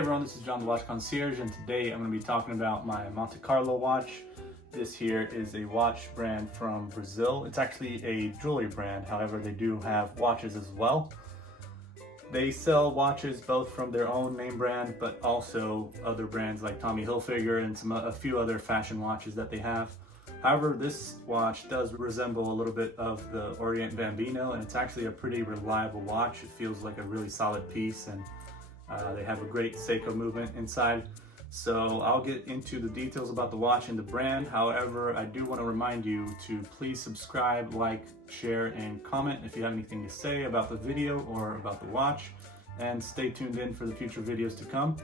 everyone, this is John the Watch Concierge, and today I'm going to be talking about my Monte Carlo watch. This here is a watch brand from Brazil. It's actually a jewelry brand, however they do have watches as well. They sell watches both from their own name brand, but also other brands like Tommy Hilfiger and a few other fashion watches that they have. However, this watch does resemble a little bit of the Orient Bambino, and it's actually a pretty reliable watch. It feels like a really solid piece, and they have a great Seiko movement inside. So I'll get into the details about the watch and the brand. However, I do want to remind you to please subscribe, like, share, and comment if you have anything to say about the video or about the watch. And stay tuned in for the future videos to come.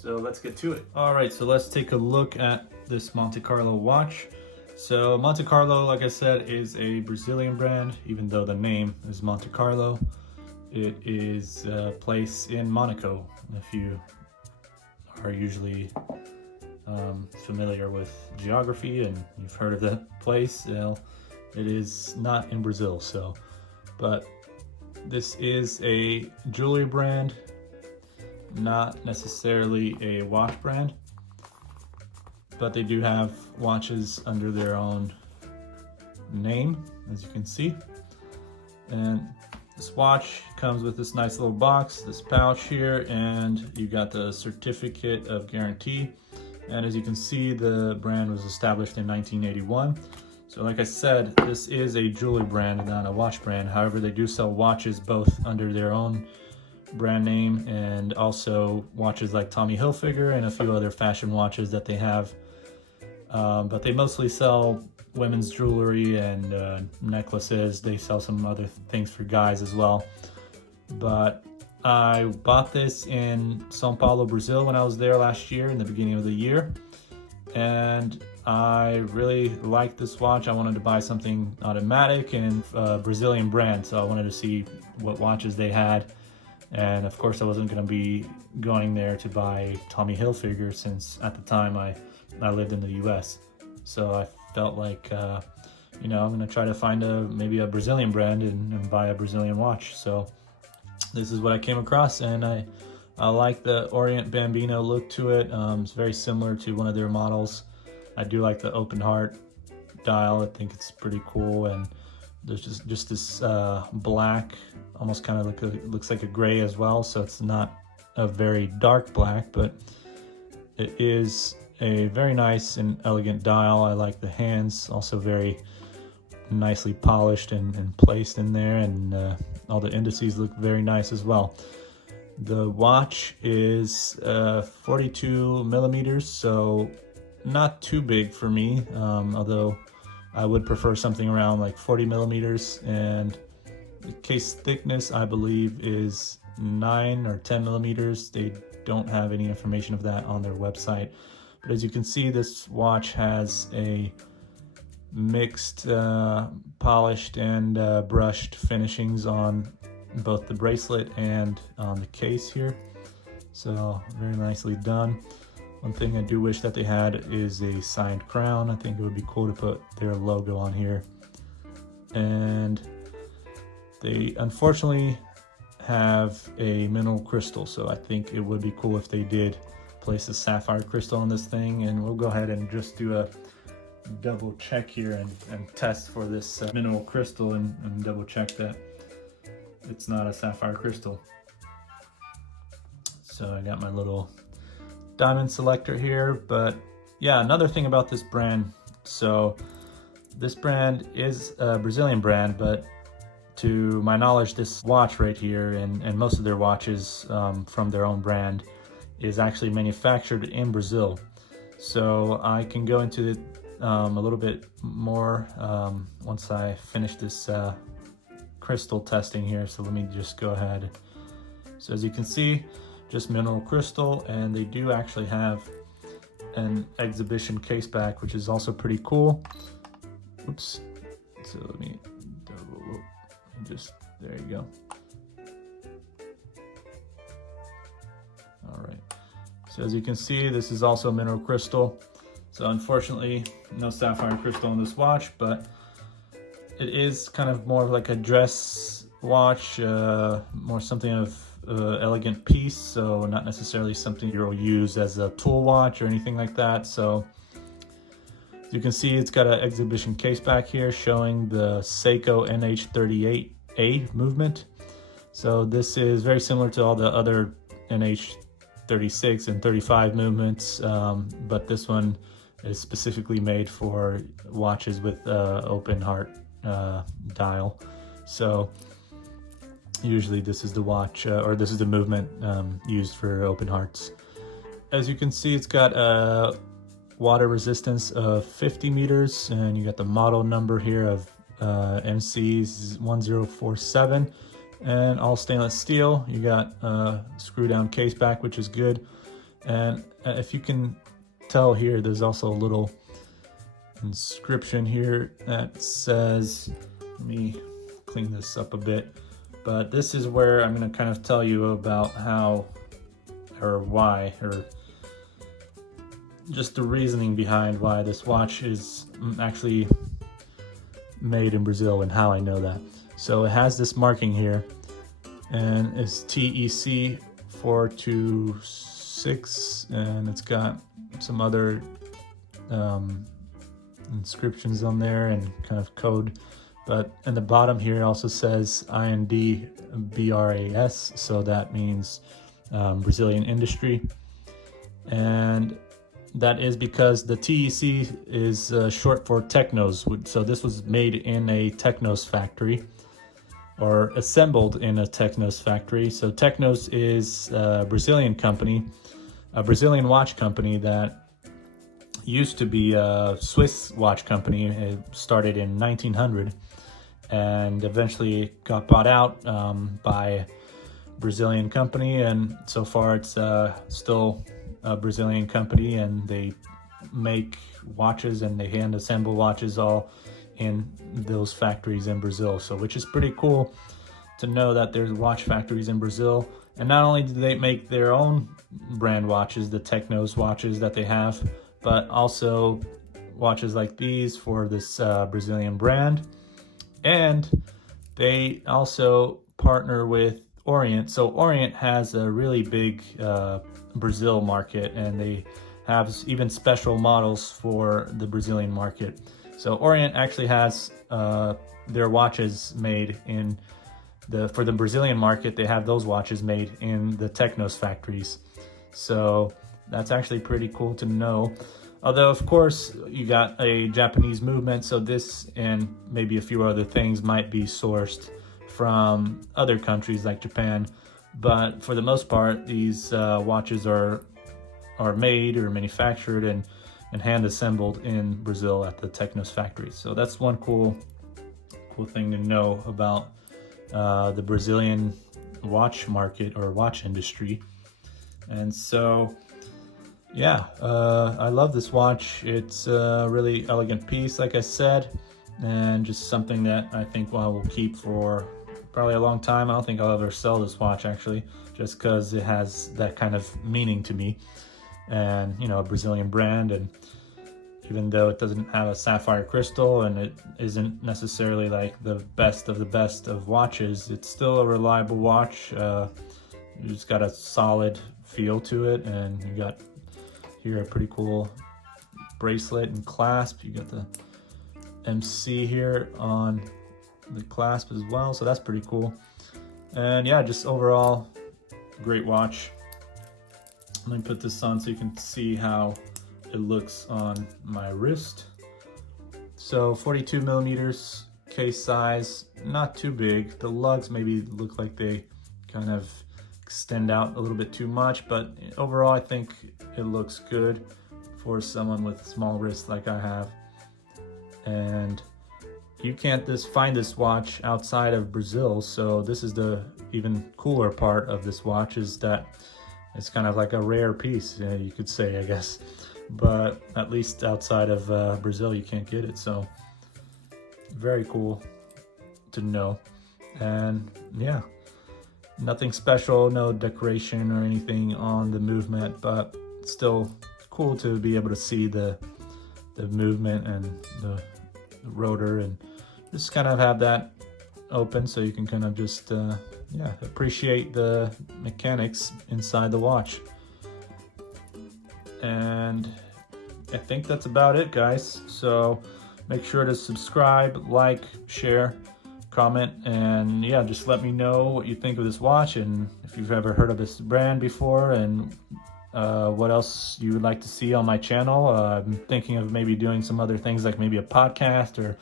So let's get to it. All right, so let's take a look at this Monte Carlo watch. So Monte Carlo, like I said, is a Brazilian brand, even though the name is Monte Carlo. It is a place in Monaco. If you are usually familiar with geography and you've heard of that place, it is not in Brazil. But this is a jewelry brand, not necessarily a watch brand, but they do have watches under their own name, as you can see. And this watch comes with this nice little box, this pouch here, and you got the certificate of guarantee. And as you can see, the brand was established in 1981. So like I said, this is a jewelry brand, not a watch brand. However, they do sell watches both under their own brand name and also watches like Tommy Hilfiger and a few other fashion watches that they have. But they mostly sell women's jewelry and necklaces. They sell some other things for guys as well. But I bought this in São Paulo, Brazil when I was there last year in the beginning of the year. And I really liked this watch. I wanted to buy something automatic and Brazilian brand. So I wanted to see what watches they had. And of course I wasn't going to be going there to buy Tommy Hilfiger since at the time I lived in the US. So I felt like, I'm going to try to find maybe a Brazilian brand and buy a Brazilian watch. So this is what I came across, and I like the Orient Bambino look to it. It's very similar to one of their models. I do like the open heart dial. I think it's pretty cool, and there's just this black, almost kind of looks like a gray as well. So it's not a very dark black, but it is a very nice and elegant dial. I like the hands, also very nicely polished and placed in there, and all the indices look very nice as well. The watch is 42 millimeters, so not too big for me, although I would prefer something around like 40 millimeters, and the case thickness I believe is 9 or 10 millimeters. They don't have any information of that on their website. But as you can see, this watch has a mixed polished and brushed finishings on both the bracelet and on the case here. So very nicely done. One thing I do wish that they had is a signed crown. I think it would be cool to put their logo on here. And they unfortunately have a mineral crystal, so I think it would be cool if they did place a sapphire crystal on this thing. And we'll go ahead and just do a double check here and test for this mineral crystal and double check that it's not a sapphire crystal. So I got my little diamond selector here. But yeah, another thing about this brand, so this brand is a Brazilian brand, but to my knowledge, this watch right here and most of their watches from their own brand is actually manufactured in Brazil. So I can go into it a little bit more once I finish this crystal testing here. So let me just go ahead. So as you can see, just mineral crystal, and they do actually have an exhibition case back, which is also pretty cool. Oops. So let me there you go. All right. So as you can see, this is also mineral crystal. So unfortunately, no sapphire crystal on this watch, but it is kind of more of like a dress watch, more something of elegant piece, so not necessarily something you'll use as a tool watch or anything like that. So as you can see, it's got an exhibition case back here showing the Seiko NH38A movement. So this is very similar to all the other NH36 and 35 movements, but this one is specifically made for watches with open heart dial. So usually this is the watch, or this is the movement used for open hearts. As you can see, it's got a water resistance of 50 meters, and you got the model number here of MC1047, and all stainless steel. You got a screw down case back, which is good. And if you can tell here, there's also a little inscription here that says, let me clean this up a bit, but this is where I'm going to kind of tell you about how or why, or just the reasoning behind why this watch is actually made in Brazil and how I know that. So it has this marking here, and it's TEC 426, and it's got some other inscriptions on there and kind of code. But in the bottom here also says IND-BRAS, so that means Brazilian industry. And that is because the TEC is short for Technos. So this was made in a Technos factory, or assembled in a Technos factory. So Technos is a Brazilian company, a Brazilian watch company that used to be a Swiss watch company. It started in 1900 and eventually got bought out by a Brazilian company, and so far it's still a Brazilian company, and they make watches and they hand assemble watches all in those factories in Brazil. So which is pretty cool to know that there's watch factories in Brazil. And not only do they make their own brand watches, the Technos watches that they have, but also watches like these for this Brazilian brand. And they also partner with Orient. So Orient has a really big Brazil market, and they have even special models for the Brazilian market. So Orient actually has their watches made in for the Brazilian market. They have those watches made in the Technos factories. So that's actually pretty cool to know. Although, of course, you got a Japanese movement, so this and maybe a few other things might be sourced from other countries like Japan. But for the most part, these watches are made or manufactured and hand assembled in Brazil at the Technos factories. So that's one cool thing to know about the Brazilian watch market or watch industry. And so yeah, I love this watch. It's a really elegant piece, like I said, and just something that I think I will keep for probably a long time. I don't think I'll ever sell this watch, actually, just because it has that kind of meaning to me. And, you know, a Brazilian brand, and even though it doesn't have a sapphire crystal and it isn't necessarily like the best of watches, it's still a reliable watch. It's got a solid feel to it, and you got here a pretty cool bracelet and clasp. You got the MC here on the clasp as well, so that's pretty cool. And yeah, just overall great watch. Let me put this on so you can see how it looks on my wrist. So 42 millimeters case size, not too big. The lugs maybe look like they kind of extend out a little bit too much, but overall I think it looks good for someone with small wrists like I have. And you can't find this watch outside of Brazil, so this is the even cooler part of this watch, is that it's kind of like a rare piece, you could say, I guess. But at least outside of Brazil you can't get it, so very cool to know. And yeah, nothing special, no decoration or anything on the movement, but still cool to be able to see the movement and the rotor, and just kind of have that open so you can kind of just yeah, appreciate the mechanics inside the watch. And I think that's about it, guys. So make sure to subscribe, like, share, comment, and yeah, just let me know what you think of this watch and if you've ever heard of this brand before, and what else you would like to see on my channel. I'm thinking of maybe doing some other things, like maybe a podcast, or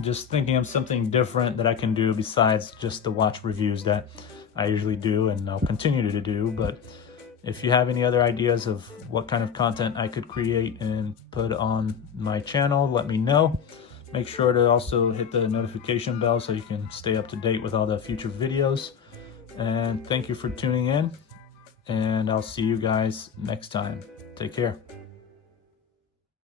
just thinking of something different that I can do besides just the watch reviews that I usually do and I'll continue to do. But if you have any other ideas of what kind of content I could create and put on my channel, let me know. Make sure to also hit the notification bell so you can stay up to date with all the future videos. And thank you for tuning in, and I'll see you guys next time. Take care.